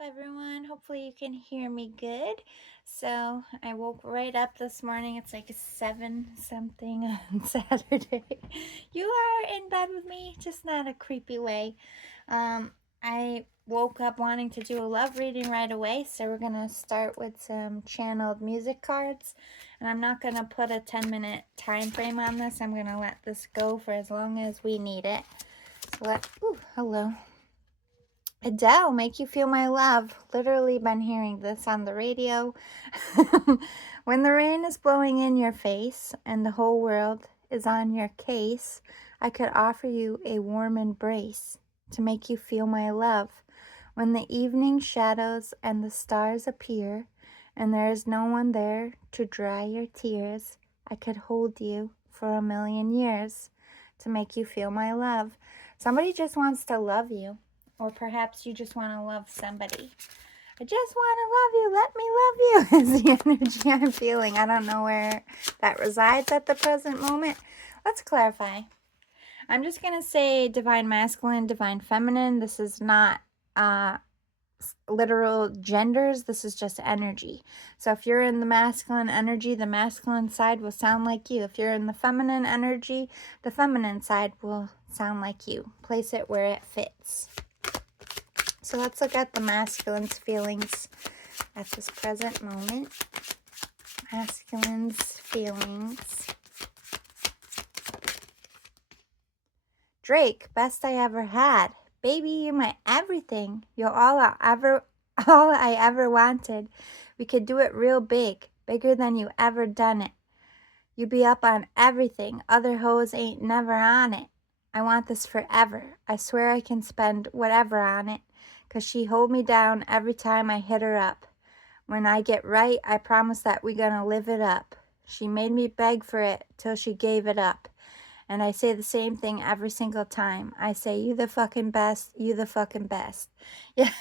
everyone? Hopefully you can hear me good. So I woke right up this morning. It's like 7 something on Saturday. You are in bed with me, just not a creepy way. I woke up wanting to do a love reading right away, so we're gonna start with some channeled music cards. And I'm not gonna put a 10-minute time frame on this. I'm gonna let this go for as long as we need it. So hello. Adele, make you feel my love. Literally been hearing this on the radio. When the rain is blowing in your face and the whole world is on your case, I could offer you a warm embrace to make you feel my love. When the evening shadows and the stars appear and there is no one there to dry your tears, I could hold you for a million years to make you feel my love. Somebody just wants to love you. Or perhaps you just want to love somebody. I just want to love you. Let me love you is the energy I'm feeling. I don't know where that resides at the present moment. Let's clarify. I'm just going to say divine masculine, divine feminine. This is not literal genders. This is just energy. So if you're in the masculine energy, the masculine side will sound like you. If you're in the feminine energy, the feminine side will sound like you. Place it where it fits. So let's look at the masculine's feelings at this present moment. Masculine's feelings. Drake, best I ever had. Baby, you're my everything. You're all I ever wanted. We could do it real big, bigger than you ever done it. You be up on everything. Other hoes ain't never on it. I want this forever. I swear I can spend whatever on it. 'Cause she hold me down every time I hit her up. When I get right, I promise that we gonna live it up. She made me beg for it till she gave it up. And I say the same thing every single time. I say, you the fucking best, you the fucking best. Yeah.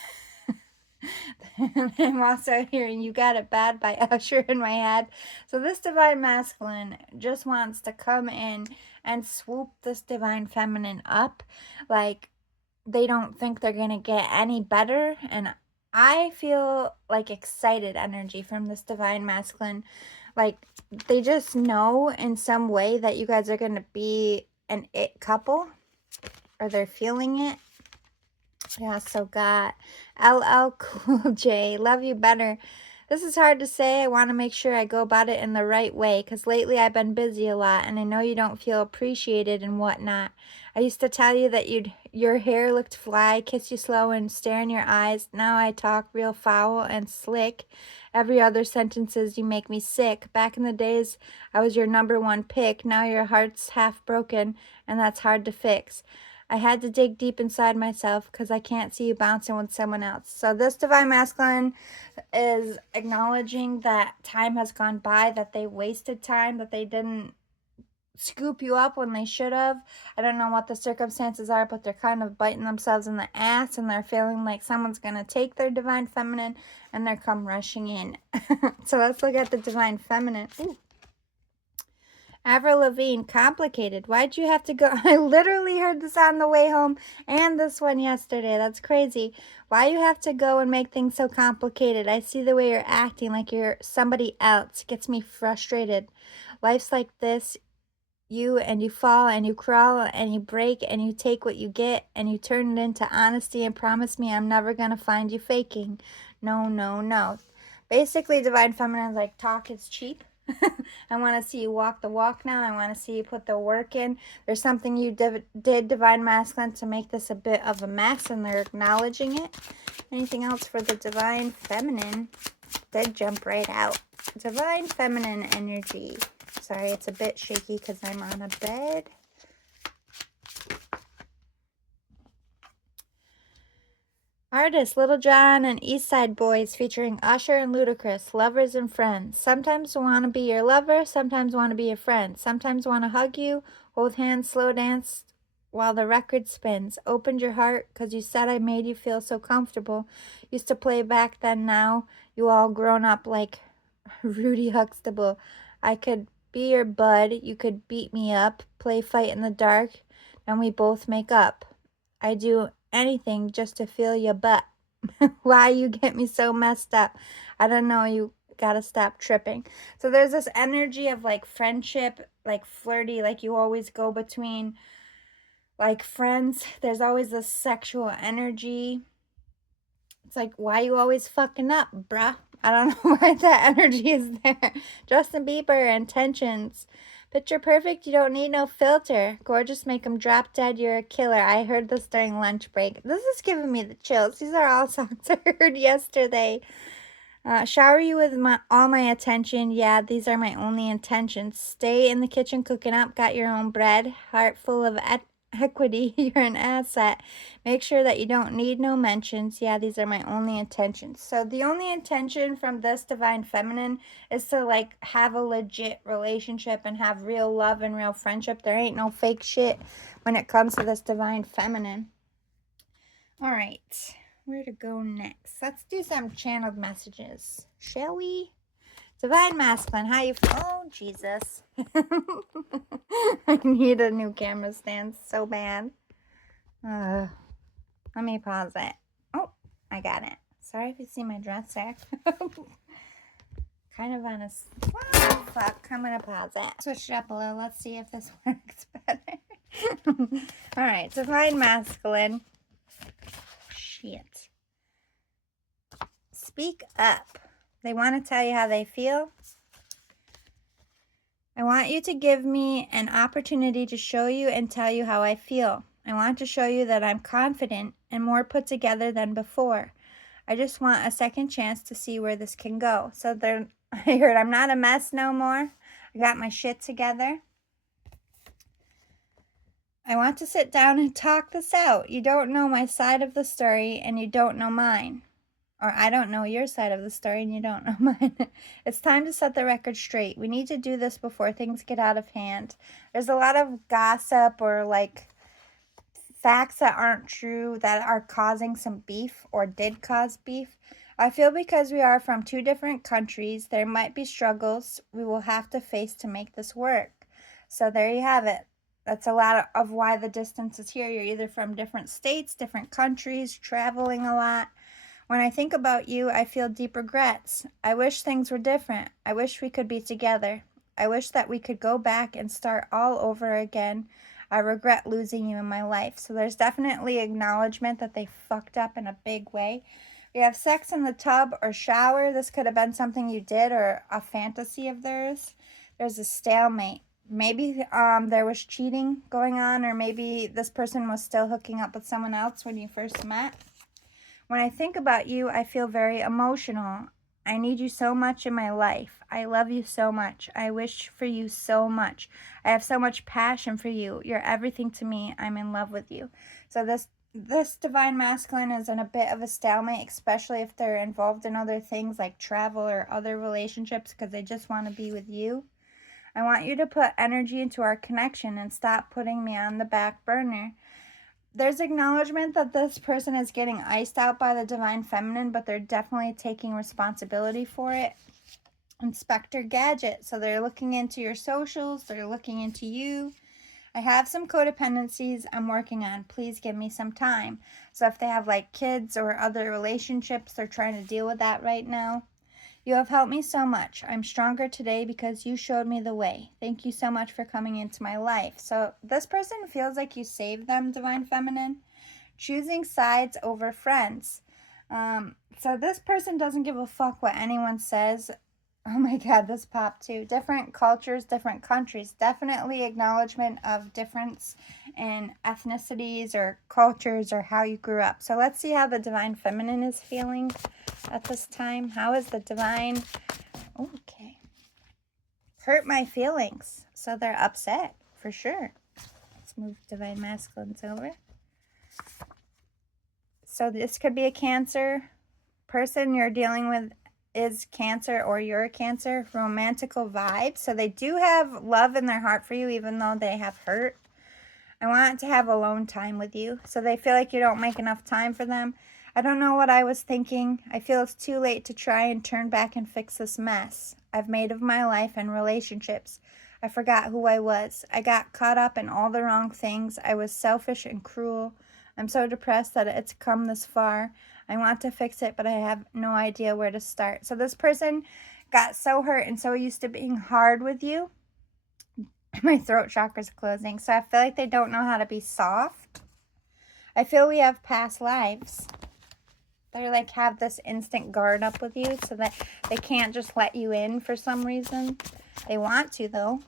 I'm also hearing You Got It Bad by Usher in my head. So this divine masculine just wants to come in and swoop this divine feminine up. Like, they don't think they're going to get any better. And I feel like excited energy from this divine masculine. Like, they just know in some way that you guys are going to be an it couple. Or they're feeling it. Yeah, so got LL Cool J. Love you better. This is hard to say. I want to make sure I go about it in the right way because lately I've been busy a lot and I know you don't feel appreciated and whatnot. I used to tell you that your hair looked fly, kiss you slow and stare in your eyes. Now I talk real foul and slick. Every other sentences you make me sick. Back in the days, I was your #1 pick. Now your heart's half broken and that's hard to fix. I had to dig deep inside myself because I can't see you bouncing with someone else. So this divine masculine is acknowledging that time has gone by, that they wasted time, that they didn't scoop you up when they should have. I don't know what the circumstances are, but they're kind of biting themselves in the ass and they're feeling like someone's going to take their divine feminine and they're come rushing in. So let's look at the divine feminine. Ooh. Avril Lavigne, Complicated. Why'd you have to go? I literally heard this on the way home and this one yesterday. That's crazy. Why you have to go and make things so complicated? I see the way you're acting like you're somebody else. Gets me frustrated. Life's like this. You fall and you crawl and you break and you take what you get and you turn it into honesty and promise me I'm never going to find you faking. No, no, no. Basically, divine feminine is like, talk is cheap. I want to see you walk the walk now. I want to see you put the work in. There's something you did, divine masculine, to make this a bit of a mess, and they're acknowledging it. Anything else for the divine feminine? Did jump right out. Divine feminine energy. Sorry, it's a bit shaky because I'm on a bed. Artist, Little John and East Side Boys featuring Usher and Ludacris, lovers and friends. Sometimes want to be your lover, sometimes want to be your friend. Sometimes want to hug you, hold hands, slow dance while the record spins. Opened your heart because you said I made you feel so comfortable. Used to play back then, now you all grown up like Rudy Huxtable. I could be your bud, you could beat me up, play fight in the dark, and we both make up. I do anything just to feel your butt. Why you get me so messed up? I don't know. You gotta stop tripping. So there's this energy of like friendship, like flirty, like you always go between like friends. There's always this sexual energy. It's like, why you always fucking up, bruh? I don't know why that energy is there. Justin Bieber, intentions. Picture perfect, you don't need no filter. Gorgeous, make 'em drop dead, you're a killer. I heard this during lunch break. This is giving me the chills. These are all songs I heard yesterday. Shower you with all my attention. Yeah, these are my only intentions. Stay in the kitchen cooking up. Got your own bread. Heart full of equity. You're an asset. Make sure that you don't need no mentions. Yeah, these are my only intentions. So the only intention from this divine feminine is to like have a legit relationship and have real love and real friendship. There ain't no fake shit when it comes to this divine feminine. All right. Where to go next? Let's do some channeled messages, shall we? Divine Masculine, how you feel? Oh, Jesus. I need a new camera stand so bad. Let me pause it. Oh, I got it. Sorry if you see my dress there. Kind of on a... Oh, fuck. I'm going to pause it. Switch it up a little. Let's see if this works better. All right, Divine Masculine. Shit. Speak up. They want to tell you how they feel. I want you to give me an opportunity to show you and tell you how I feel. I want to show you that I'm confident and more put together than before. I just want a second chance to see where this can go. So I heard I'm not a mess no more. I got my shit together. I want to sit down and talk this out. You don't know my side of the story and you don't know mine. Or I don't know your side of the story and you don't know mine. It's time to set the record straight. We need to do this before things get out of hand. There's a lot of gossip or like facts that aren't true that are causing some beef or did cause beef. I feel because we are from two different countries, there might be struggles we will have to face to make this work. So there you have it. That's a lot of why the distance is here. You're either from different states, different countries, traveling a lot. When I think about you, I feel deep regrets. I wish things were different. I wish we could be together. I wish that we could go back and start all over again. I regret losing you in my life. So there's definitely acknowledgement that they fucked up in a big way. We have sex in the tub or shower. This could have been something you did or a fantasy of theirs. There's a stalemate. Maybe there was cheating going on, or maybe this person was still hooking up with someone else when you first met. When I think about you, I feel very emotional. I need you so much in my life. I love you so much. I wish for you so much. I have so much passion for you. You're everything to me. I'm in love with you. So this divine masculine is in a bit of a stalemate, especially if they're involved in other things like travel or other relationships because they just want to be with you. I want you to put energy into our connection and stop putting me on the back burner. There's acknowledgement that this person is getting iced out by the divine feminine, but they're definitely taking responsibility for it. Inspector Gadget. So they're looking into your socials. They're looking into you. I have some codependencies I'm working on. Please give me some time. So if they have like kids or other relationships, they're trying to deal with that right now. You have helped me so much. I'm stronger today because you showed me the way. Thank you so much for coming into my life. So this person feels like you saved them, Divine Feminine. Choosing sides over friends. So this person doesn't give a fuck what anyone says. Oh my God, this popped too. Different cultures, different countries. Definitely acknowledgement of difference in ethnicities or cultures or how you grew up. So let's see how the Divine Feminine is feeling at this time. How is the Divine... Okay. Hurt my feelings. So they're upset, for sure. Let's move Divine Masculines over. So this could be a Cancer. Person you're dealing with is Cancer or you're a Cancer. Romantical vibes. So they do have love in their heart for you even though they have hurt. I want to have alone time with you. So they feel like you don't make enough time for them. I don't know what I was thinking. I feel it's too late to try and turn back and fix this mess I've made of my life and relationships. I forgot who I was. I got caught up in all the wrong things. I was selfish and cruel. I'm so depressed that it's come this far. I want to fix it, but I have no idea where to start. So this person got so hurt and so used to being hard with you. My throat chakra's closing, so I feel like they don't know how to be soft. I feel we have past lives. They like have this instant guard up with you so that they can't just let you in for some reason. They want to though.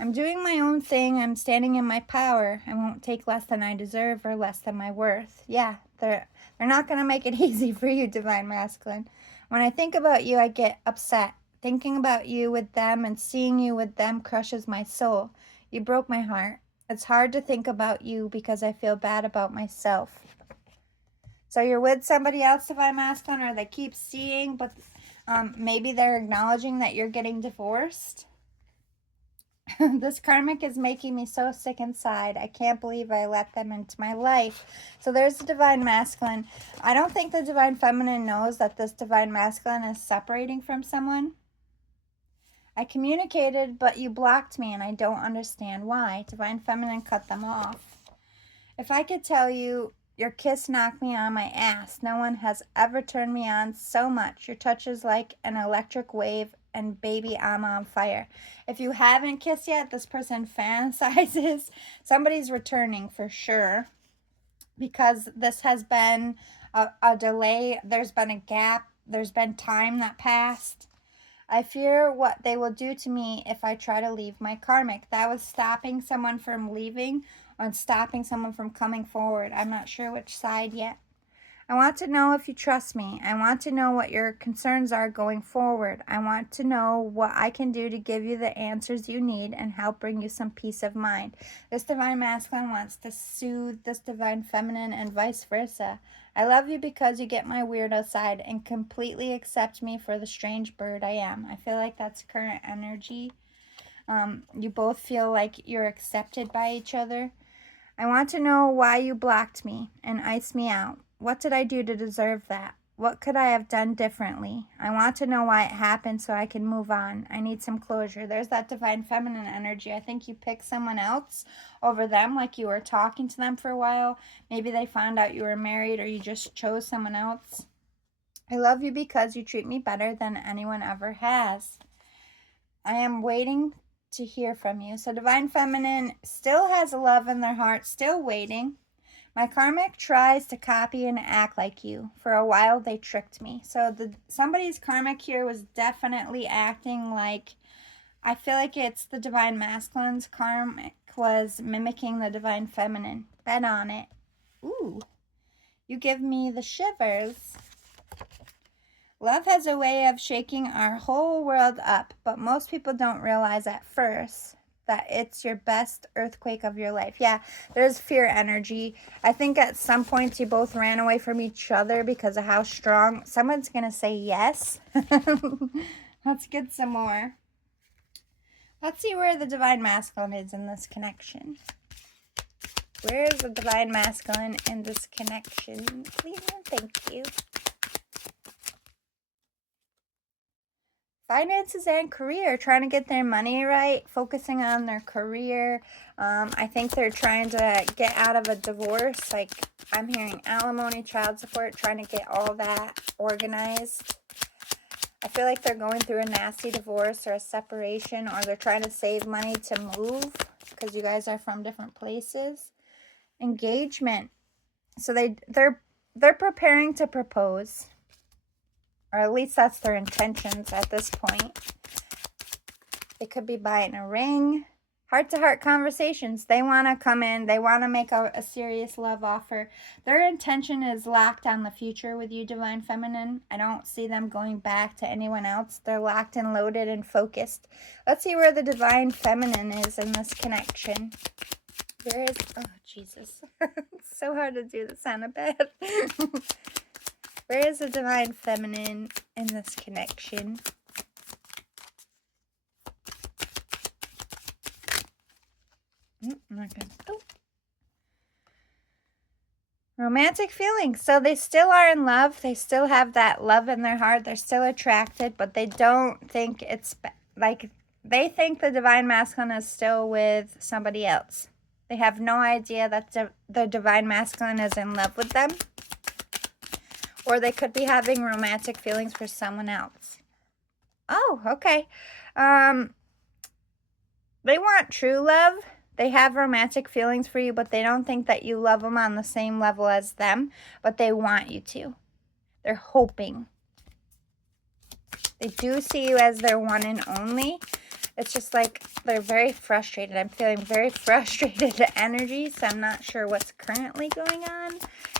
I'm doing my own thing. I'm standing in my power. I won't take less than I deserve or less than my worth. Yeah, they're not going to make it easy for you, Divine Masculine. When I think about you, I get upset. Thinking about you with them and seeing you with them crushes my soul. You broke my heart. It's hard to think about you because I feel bad about myself. So you're with somebody else, Divine Masculine, or they keep seeing, but maybe they're acknowledging that you're getting divorced. This karmic is making me so sick inside. I can't believe I let them into my life. So there's the Divine Masculine. I don't think the Divine Feminine knows that this Divine Masculine is separating from someone. I communicated, but you blocked me, and I don't understand why. Divine Feminine cut them off. If I could tell you, your kiss knocked me on my ass. No one has ever turned me on so much. Your touch is like an electric wave, and baby, I'm on fire. If you haven't kissed yet, this person fantasizes. Somebody's returning for sure, because this has been a delay. There's been a gap. There's been time that passed. I fear what they will do to me if I try to leave my karmic. That was stopping someone from leaving or stopping someone from coming forward. I'm not sure which side yet. I want to know if you trust me. I want to know what your concerns are going forward. I want to know what I can do to give you the answers you need and help bring you some peace of mind. This Divine Masculine wants to soothe this Divine Feminine and vice versa. I love you because you get my weirdo side and completely accept me for the strange bird I am. I feel like that's current energy. You both feel like you're accepted by each other. I want to know why you blocked me and iced me out. What did I do to deserve that? What could I have done differently? I want to know why it happened so I can move on. I need some closure. There's that Divine Feminine energy. I think you picked someone else over them, like you were talking to them for a while. Maybe they found out you were married or you just chose someone else. I love you because you treat me better than anyone ever has. I am waiting to hear from you. So Divine Feminine still has love in their heart, still waiting. My karmic tries to copy and act like you. For a while, they tricked me. So somebody's karmic here was definitely acting like, I feel like it's the Divine Masculine's karmic was mimicking the Divine Feminine. Bet on it. Ooh, you give me the shivers. Love has a way of shaking our whole world up, but most people don't realize at first that it's your best earthquake of your life. Yeah, there's fear energy. I think at some points you both ran away from each other because of how strong. Someone's going to say yes. Let's get some more. Let's see where the Divine Masculine is in this connection. Where is the Divine Masculine in this connection? Please and thank you. Finances and career, trying to get their money right, focusing on their career. I think they're trying to get out of a divorce. Like I'm hearing alimony, child support, trying to get all that organized. I feel like they're going through a nasty divorce or a separation, or they're trying to save money to move because you guys are from different places. Engagement. So they're preparing to propose. Or at least that's their intentions at this point. They could be buying a ring. Heart-to-heart conversations. They want to come in. They want to make a serious love offer. Their intention is locked on the future with you, Divine Feminine. I don't see them going back to anyone else. They're locked and loaded and focused. Let's see where the Divine Feminine is in this connection. Where is... Oh, Jesus. It's so hard to do this on a bed. Where is the Divine Feminine in this connection? I'm not gonna. Oh. Romantic feelings. So they still are in love. They still have that love in their heart. They're still attracted, but they don't think it's like they think the Divine Masculine is still with somebody else. They have no idea that the divine masculine is in love with them. Or they could be having romantic feelings for someone else. Oh, okay. They want true love. They have romantic feelings for you, but they don't think that you love them on the same level as them, but they want you to. They're hoping. They do see you as their one and only. It's just like they're very frustrated. I'm feeling very frustrated energy, so I'm not sure what's currently going on.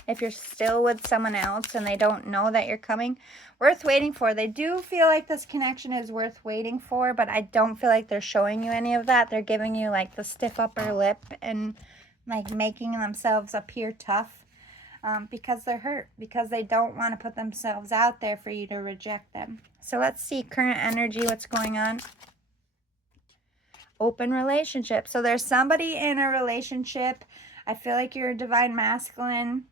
If you're still with someone else and they don't know that you're coming, worth waiting for. They do feel like this connection is worth waiting for, but I don't feel like they're showing you any of that. They're giving you like the stiff upper lip and like making themselves appear tough because they're hurt, because they don't want to put themselves out there for you to reject them. So let's see current energy, what's going on. Open relationship. So there's somebody in a relationship. I feel like your divine masculine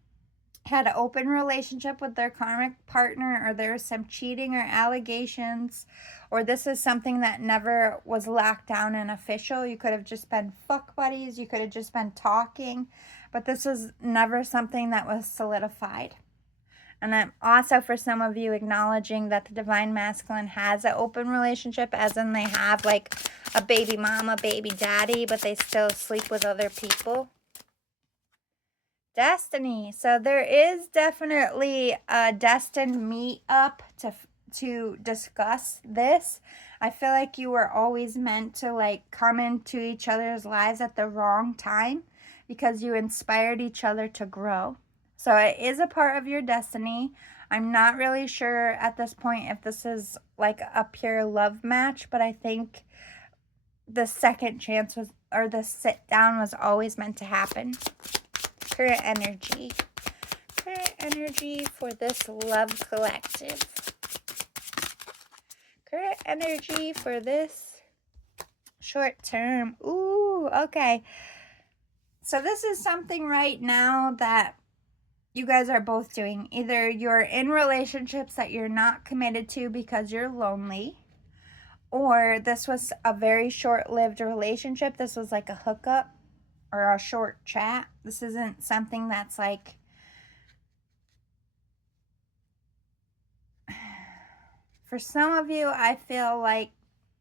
had an open relationship with their karmic partner, or there was some cheating or allegations, or this is something that never was locked down and official. You could have just been fuck buddies. You could have just been talking, but this was never something that was solidified. And I'm also, for some of you, acknowledging that the divine masculine has an open relationship, as in they have like a baby mama, baby daddy, but they still sleep with other people. Destiny. So there is definitely a destined meet up to discuss this. I feel like you were always meant to like come into each other's lives at the wrong time because you inspired each other to grow. So it is a part of your destiny. I'm not really sure at this point if this is like a pure love match, but I think the second chance was, or the sit down was always meant to happen. Current energy. Current energy for this love collective. Current energy for this short term. Ooh, okay. So this is something right now that you guys are both doing. Either you're in relationships that you're not committed to because you're lonely, or this was a very short-lived relationship. This was like a hookup or a short chat. This isn't something that's like, for some of you, I feel like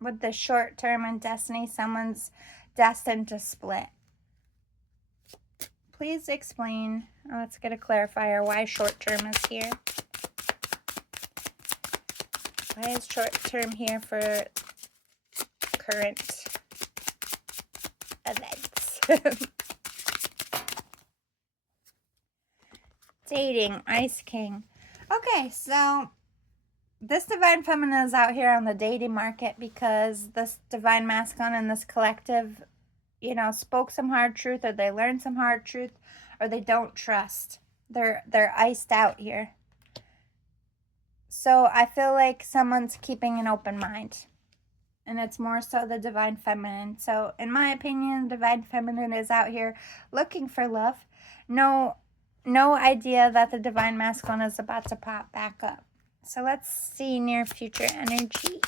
with the short term and destiny, someone's destined to split. Please explain. Let's get a clarifier. Why short term is here? Why is short term here for current events? Dating, Ice King. Okay, so this divine feminine is out here on the dating market because this divine masculine and this collective, you know, spoke some hard truth, or they learned some hard truth, or they don't trust. They're iced out here. So I feel like someone's keeping an open mind. And it's more so the divine feminine. So in my opinion, the divine feminine is out here looking for love. No idea that the divine masculine is about to pop back up. So let's see near future energy.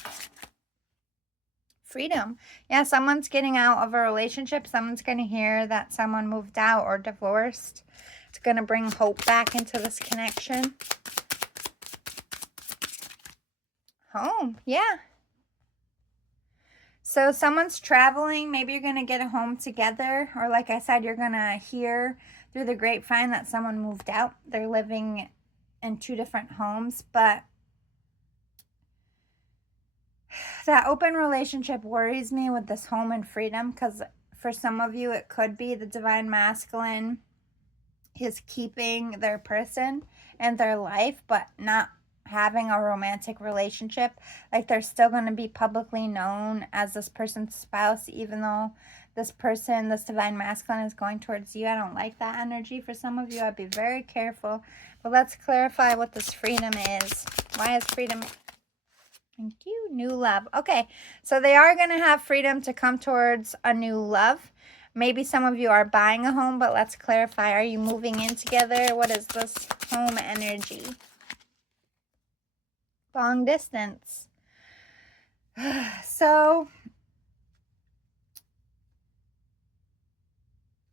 Freedom. Yeah, someone's getting out of a relationship. Someone's going to hear that someone moved out or divorced. It's going to bring hope back into this connection. Home. Yeah. So someone's traveling. Maybe you're going to get a home together. Or like I said, you're going to hear through the grapevine that someone moved out. They're living in 2 different homes. But that open relationship worries me with this home and freedom, because for some of you, it could be the divine masculine is keeping their person and their life, but not having a romantic relationship. Like they're still going to be publicly known as this person's spouse, even though this person, this divine masculine, is going towards you. I don't like that energy. For some of you, I'd be very careful. But let's clarify what this freedom is. Why is freedom... Thank you. New love. Okay, so they are going to have freedom to come towards a new love. Maybe some of you are buying a home, but let's clarify. Are you moving in together? What is this home energy? Long distance. So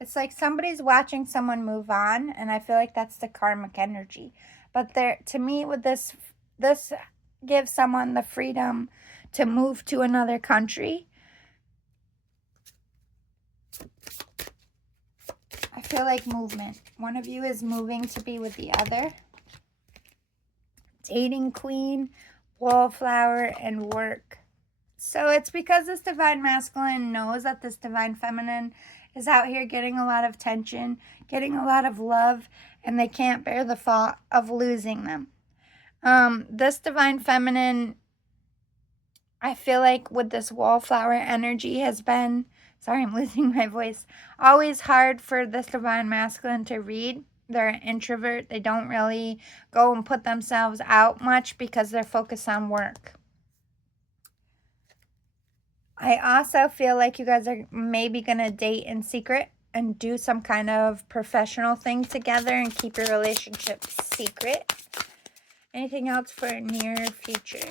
It's like somebody's watching someone move on, and I feel like that's the karmic energy. But there, to me, with this gives someone the freedom to move to another country. I feel like movement. One of you is moving to be with the other. Dating queen, wallflower, and work. So it's because this divine masculine knows that this divine feminine is out here getting a lot of tension, getting a lot of love, and they can't bear the thought of losing them. This divine feminine, I feel like with this wallflower energy has been, sorry, I'm losing my voice, always hard for this divine masculine to read. They're an introvert. They don't really go and put themselves out much because they're focused on work. I also feel like you guys are maybe going to date in secret and do some kind of professional thing together and keep your relationship secret. Anything else for a near future?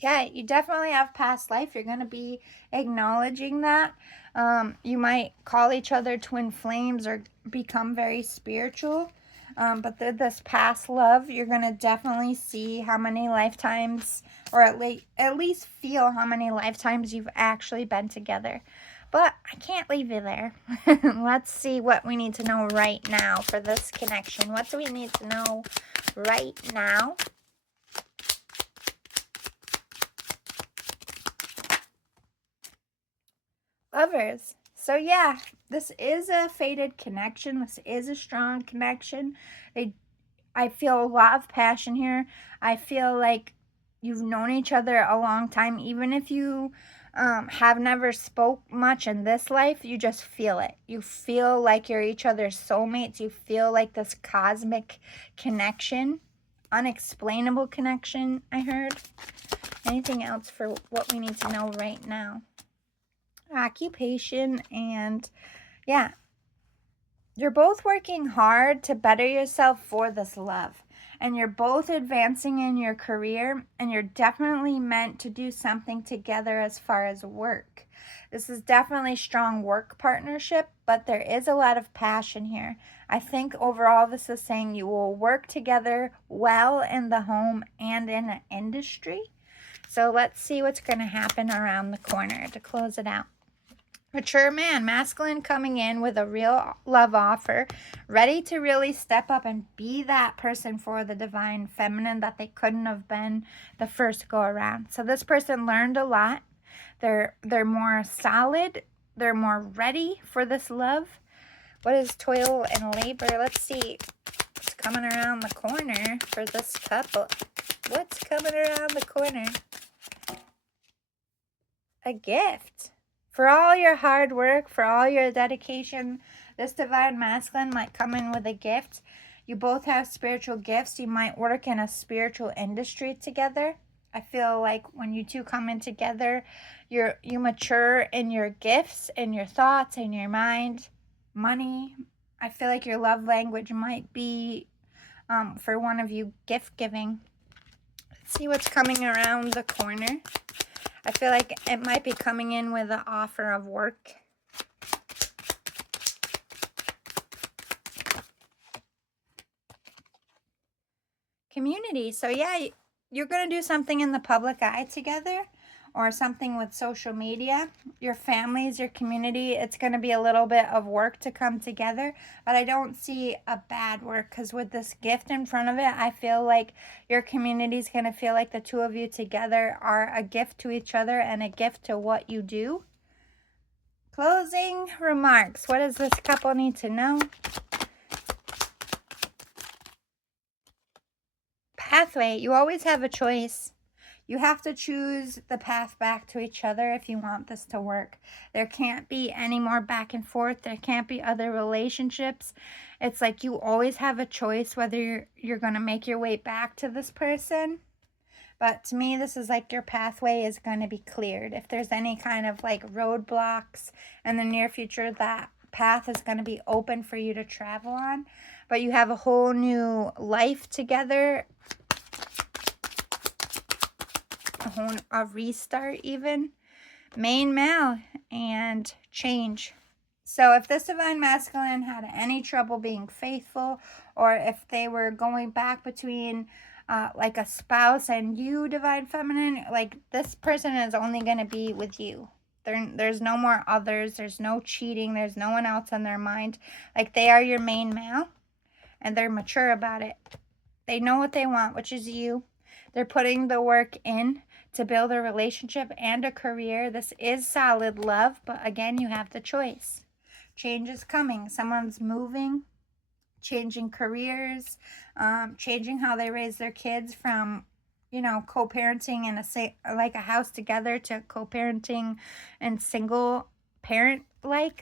Yeah, you definitely have past life. You're going to be acknowledging that. You might call each other twin flames or become very spiritual. But this past love, you're going to definitely see how many lifetimes, or at least feel how many lifetimes you've actually been together. But I can't leave you there. Let's see what we need to know right now for this connection. What do we need to know right now? Lovers. So yeah, this is a fated connection. This is a strong connection. I feel a lot of passion here. I feel like you've known each other a long time. Even if you have never spoke much in this life, you just feel it. You feel like you're each other's soulmates. You feel like this cosmic connection, unexplainable connection, I heard. Anything else for what we need to know right now? Occupation, and yeah, you're both working hard to better yourself for this love, and you're both advancing in your career, and you're definitely meant to do something together as far as work. This is definitely strong work partnership, but there is a lot of passion here. I think overall this is saying you will work together well in the home and in an industry. So let's see what's going to happen around the corner to close it out. Mature man, masculine, coming in with a real love offer, ready to really step up and be that person for the divine feminine that they couldn't have been the first go around. So this person learned a lot. They're more solid. They're more ready for this love. What is toil and labor? Let's see what's coming around the corner for this couple. What's coming around the corner? A gift. For all your hard work, for all your dedication, this divine masculine might come in with a gift. You both have spiritual gifts. You might work in a spiritual industry together. I feel like when you two come in together, you mature in your gifts, in your thoughts, in your mind. Money. I feel like your love language might be, for one of you, gift giving. Let's see what's coming around the corner. I feel like it might be coming in with an offer of work. Community. So yeah, you're going to do something in the public eye together, or something with social media. Your families, your community, it's going to be a little bit of work to come together, but I don't see a bad work, because with this gift in front of it, I feel like your community is going to feel like the two of you together are a gift to each other and a gift to what you do. Closing remarks. What does this couple need to know? Pathway. You always have a choice. You have to choose the path back to each other if you want this to work. There can't be any more back and forth. There can't be other relationships. It's like you always have a choice whether you're going to make your way back to this person. But to me, this is like your pathway is going to be cleared. If there's any kind of like roadblocks in the near future, that path is going to be open for you to travel on. But you have a whole new life together, a restart even. Main male and change. So if this divine masculine had any trouble being faithful, or if they were going back between like a spouse and you, divine feminine, like this person is only going to be with you. There's no more others. There's no cheating. There's no one else on their mind. Like they are your main male, and they're mature about it. They know what they want, which is you. They're putting the work in to build a relationship and a career. This is solid love, but again, you have the choice. Change is coming. Someone's moving, changing careers, changing how they raise their kids from, you know, co-parenting in like a house together to co-parenting and single parent like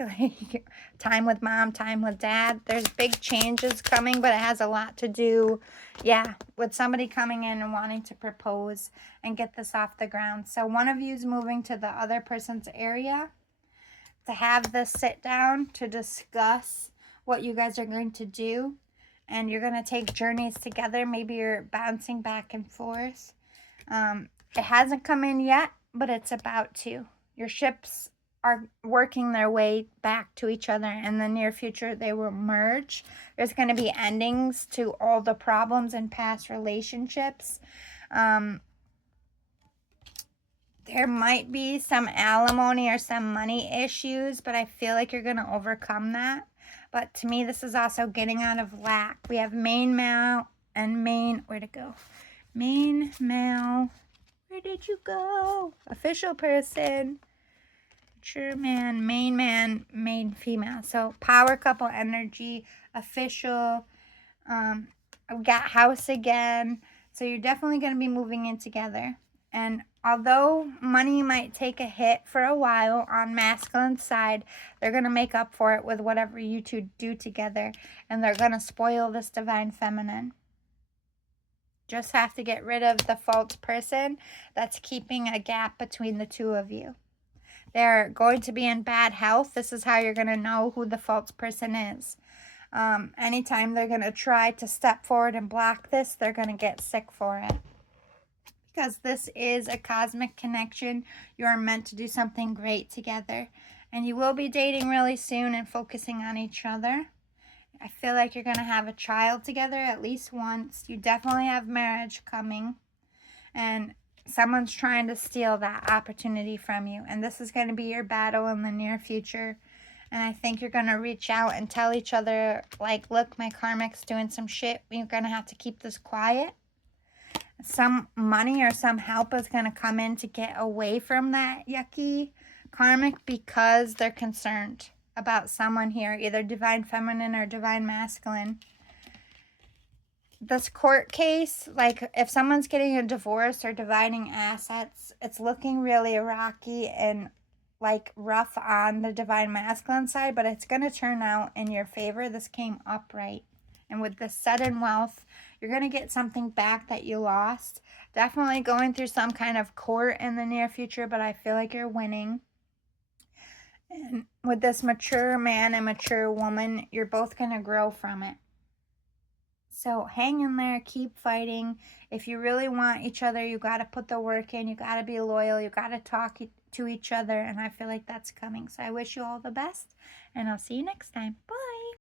time with mom, time with dad. There's big changes coming, but it has a lot to do, yeah, with somebody coming in and wanting to propose and get this off the ground. So one of you is moving to the other person's area to have this sit down to discuss what you guys are going to do, and you're going to take journeys together. Maybe you're bouncing back and forth. It hasn't come in yet, but it's about to. Your ships are working their way back to each other. In the near future, they will merge. There's going to be endings to all the problems in past relationships. There might be some alimony or some money issues, but I feel like you're going to overcome that. But to me, this is also getting out of lack. We have main male and main, where'd it go? Main male, where did you go? Official person, mature man, main female. So power couple energy, official, we got house again. So you're definitely going to be moving in together. And although money might take a hit for a while on masculine side, they're going to make up for it with whatever you two do together. And they're going to spoil this divine feminine. Just have to get rid of the false person that's keeping a gap between the two of you. They're going to be in bad health. This is how you're going to know who the false person is. Anytime they're going to try to step forward and block this, they're going to get sick for it. Because this is a cosmic connection. You are meant to do something great together. And you will be dating really soon and focusing on each other. I feel like you're going to have a child together at least once. You definitely have marriage coming. And someone's trying to steal that opportunity from you. And this is going to be your battle in the near future. And I think you're going to reach out and tell each other, like, look, my karmic's doing some shit. You're going to have to keep this quiet. Some money or some help is going to come in to get away from that yucky karmic because they're concerned about someone here, either divine feminine or divine masculine. This court case, like if someone's getting a divorce or dividing assets, it's looking really rocky and like rough on the divine masculine side, but it's going to turn out in your favor. This came upright. And with the sudden wealth, you're going to get something back that you lost. Definitely going through some kind of court in the near future, but I feel like you're winning. And with this mature man and mature woman, you're both going to grow from it. So hang in there, keep fighting. If you really want each other, you got to put the work in. You got to be loyal. You got to talk to each other. And I feel like that's coming. So I wish you all the best. And I'll see you next time. Bye.